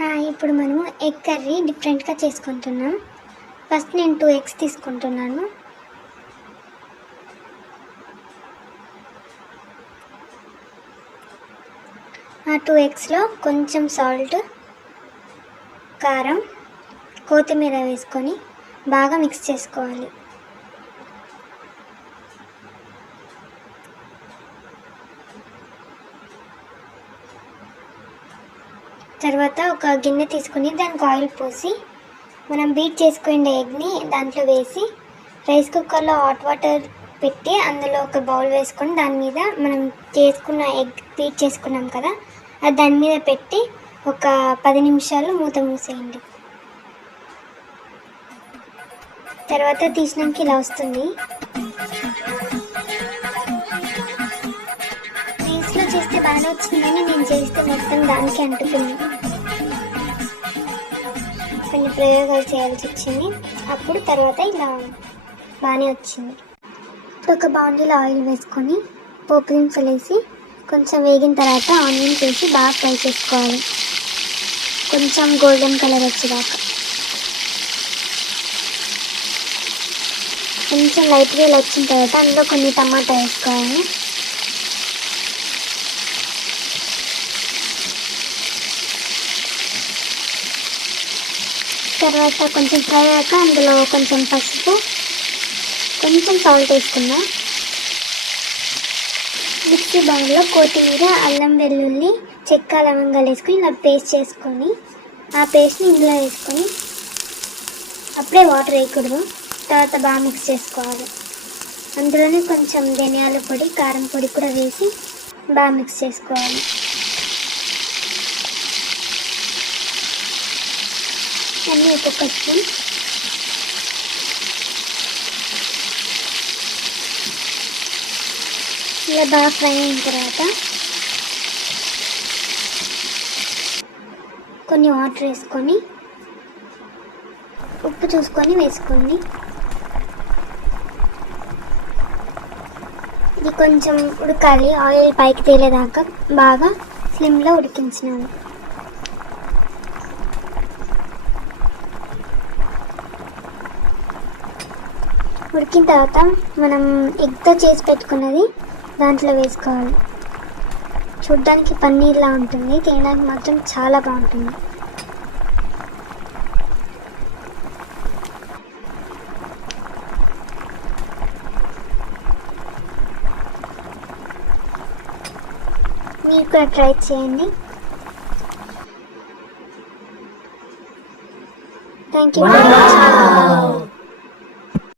ఇప్పుడు మనము egg curry డిఫరెంట్గా చేసుకుంటున్నాం. ఫస్ట్ నేను 2 eggs తీసుకుంటున్నాను. ఆ 2 eggsలో కొంచెం సాల్ట్, కారం, కొత్తిమీర వేసుకొని బాగా మిక్స్ చేసుకోవాలి. తర్వాత ఒక గిన్నె తీసుకుని దానికి ఆయిల్ పోసి మనం బీట్ చేసుకునే ఎగ్ని దాంట్లో వేసి రైస్ కుక్కర్లో హాట్ వాటర్ పెట్టి అందులో ఒక బౌల్ వేసుకొని దాని మీద మనం చేసుకున్న ఎగ్ బీట్ చేసుకున్నాం కదా, అది దాని మీద పెట్టి ఒక 10 నిమిషాలు మూత మూసేయండి. తర్వాత తీసినాక ఇలా వస్తుంది. రైస్లో చేస్తే బాగా వచ్చిందని నేను చేస్తే మొత్తం దానికి అంటుకుంది. కొన్ని ప్రయోగాలు చేయాల్సి వచ్చింది. అప్పుడు తర్వాత ఇలా బాగానే వచ్చింది. ఒక బాండీలో ఆయిల్ వేసుకొని పోపు దినుసులు వేసి కొంచెం వేగిన తర్వాత ఆనియన్స్ వేసి బాగా ఫ్రై చేసుకోవాలి, కొంచెం గోల్డెన్ కలర్ వచ్చేదాకా. కొంచెం లైట్గా ఇలా వచ్చిన తర్వాత అందులో కొన్ని టమాటా వేసుకోవాలి. తర్వాత కొంచెం ఫ్రై అయ్యాక అందులో కొంచెం పసుపు, కొంచెం సాల్ట్ వేసుకుందాం. మిక్సీ బౌల్లో కొత్తిమీర, అల్లం వెల్లుల్లి, చెక్క, లవంగాలు వేసుకొని ఇలా పేస్ట్ చేసుకొని ఆ పేస్ట్ని ఇందులో వేసుకొని అప్పుడే వాటర్ వేయకూడదు. తర్వాత బాగా మిక్స్ చేసుకోవాలి. అందులోనే కొంచెం ధనియాల పొడి, కారం పొడి కూడా వేసి బాగా మిక్స్ చేసుకోవాలి. అన్నీ ఒక్కొక్క స్పూన్. ఇలా బాగా ఫ్రై అయిన తర్వాత కొన్ని వాటర్ వేసుకొని ఉప్పు చూసుకొని వేసుకోండి. ఇది కొంచెం ఉడకాలి, ఆయిల్ పైకి తేలేదాకా బాగా స్లిమ్లో ఉడికించినాను. ఉడికిన తర్వాత మనం ఎగ్తో చేసి పెట్టుకున్నది దాంట్లో వేసుకోవాలి. చూడ్డానికి పన్నీర్లా ఉంటుంది, తినడానికి మాత్రం చాలా బాగుంటుంది. మీరు కూడా ట్రై చేయండి. Thank you very much.